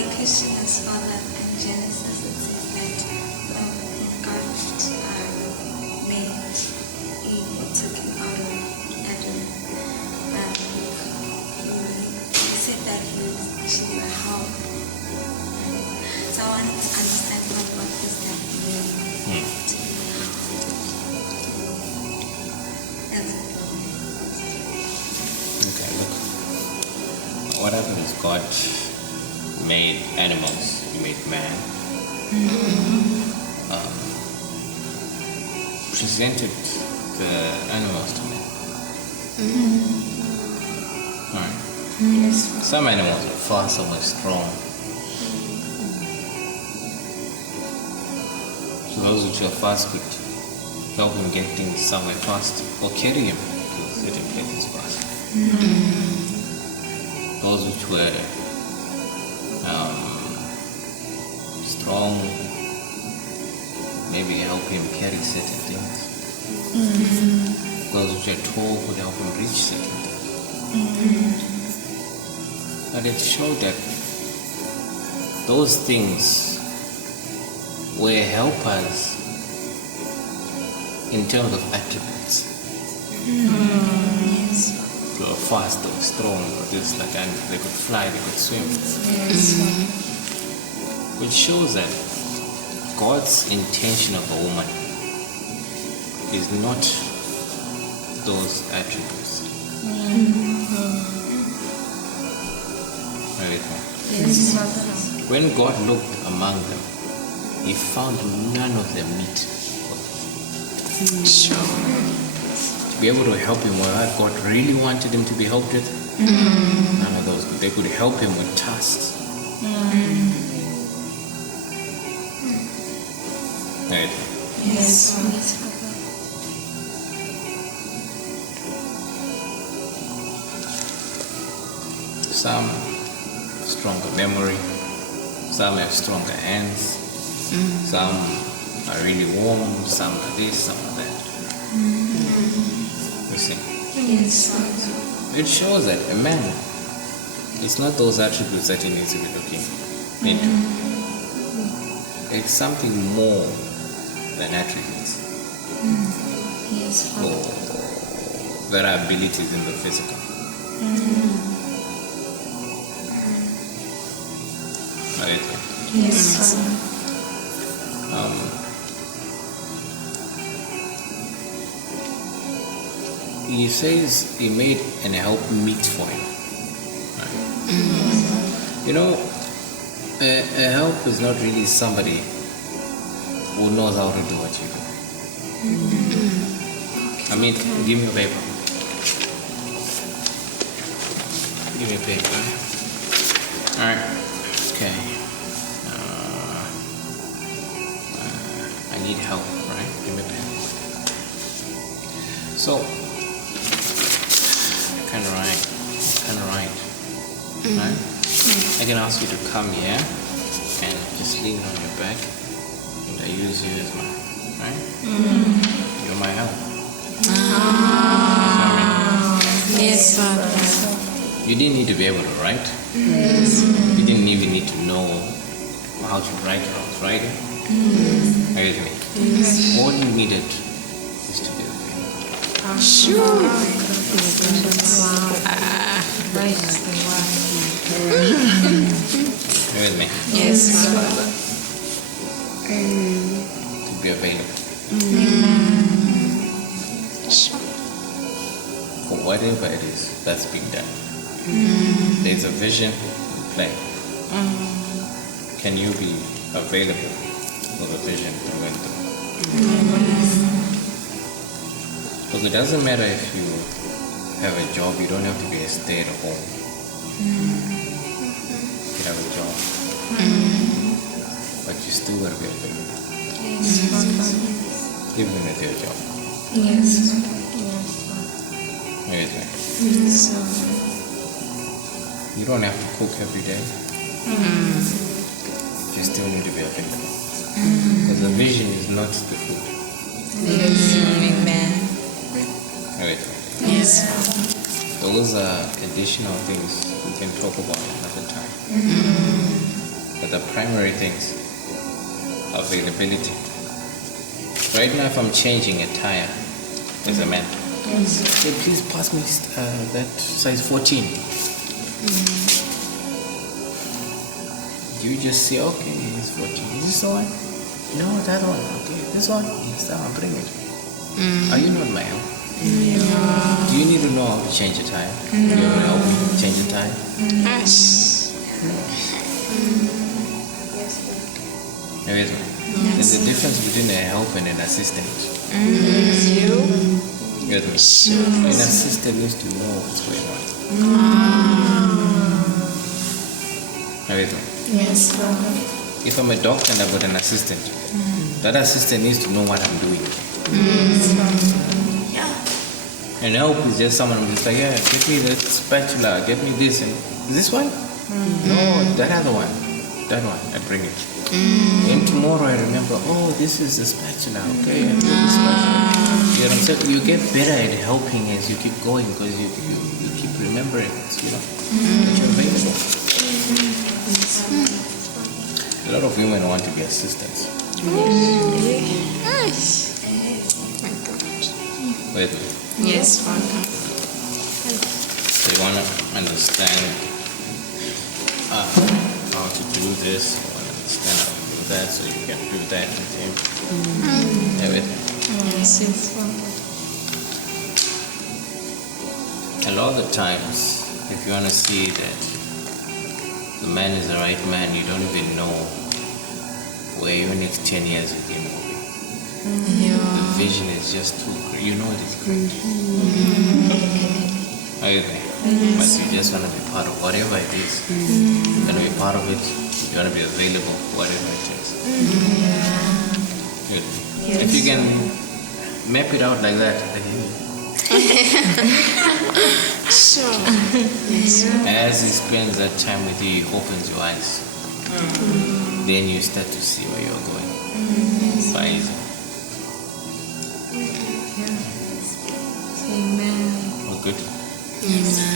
my question is, Father, in Genesis it says that God made Eve, took him out of Adam. He said that she will help. So I wanted to understand what does that mean. Okay, look. What happened is God made animals, He made man, presented the animals to man. Alright. Yes. Some animals are fast, some are strong. So those which are fast could help him get things somewhere fast or carry him to certain places fast. Those which were strong, maybe help him carry certain things. Those which are tall could help him reach certain things. But it showed that those things were helpers in terms of attributes. They were fast, they were strong, just like animals. They could fly, they could swim. Which shows that God's intention of a woman is not those attributes. Right? Yes. When God looked among them, He found none of them meet. To be able to help him what God really wanted him to be helped with, none of those. They could help him with tasks. Right? Yes. Some stronger memory, some have stronger hands, some are really warm, some are this, some are that. You see? Yes. It shows that a man, it's not those attributes that he needs to be looking into. It's something more than attributes. Yes. Or there are abilities in the physical. Right? Yes. He says he made an help meet for him. Right? You know, a help is not really somebody who knows how to do what you do. I mean, give me a paper. Give me a paper. Alright. Okay. I need help, right? Give me a pen. So, kind of right. Right? I can ask you to come here and just lean on your back, and I use you as my, right? You're my help. Yes, Father. You didn't need to be able to write. You didn't even need to know how to write when I was writing. Are you with me? All you needed is to be available. Sure. Are you with me? Yes, Father. To be available. For whatever it is that's being done. There's a vision in play. Can you be available for the vision through and through? Because it doesn't matter if you have a job, you don't have to be a stay-at-home. You have a job, but you still got to be available. Even with your job. Yes. Right? You don't have to cook every day. You still need to be available. Because the vision is not the food. Amen. Right? Yes. Those are additional things we can talk about another time. the primary things. Availability. Right now, if I'm changing a tire as a man, say, please pass me that size 14. You just say, okay, it's 14. Is this the one? No, that one. Okay, this one? Yes, that one. Bring it. Are you not my help? Do you need to know how to change a tire? Do you want to help me change a tire? Yes. There's a difference between a help and an assistant. You? Get me? An assistant needs to know what's going on. Get me? Yes. If I'm a doctor and I've got an assistant, that assistant needs to know what I'm doing. And help is just someone who's like, yeah, get me the spatula, get me this, and this one? No, that other one. That one, I bring it. And tomorrow I remember, oh, this is the spatula, okay, I do the spatula. You know what I'm saying? You get better at helping as you keep going because you keep remembering it, you know, that you're available. A lot of women want to be assistants. Nice. My God. Wait, Yes, Father. they want to understand how to do this, or understand how to do that, so you can do that with him. Everything. Yes, Father. A lot of the times, if you want to see that the man is the right man, you don't even know where your next 10 years with him will be. The vision is just too great. You know it is great. Okay. But you just want to be part of whatever it is. You want to be part of it. You want to be available, whatever it is. Good. If you can map it out like that, Sure. Yes. as he spends that time with you, he opens your eyes. Then you start to see where you're going. By his Amen. Oh, good. Amen.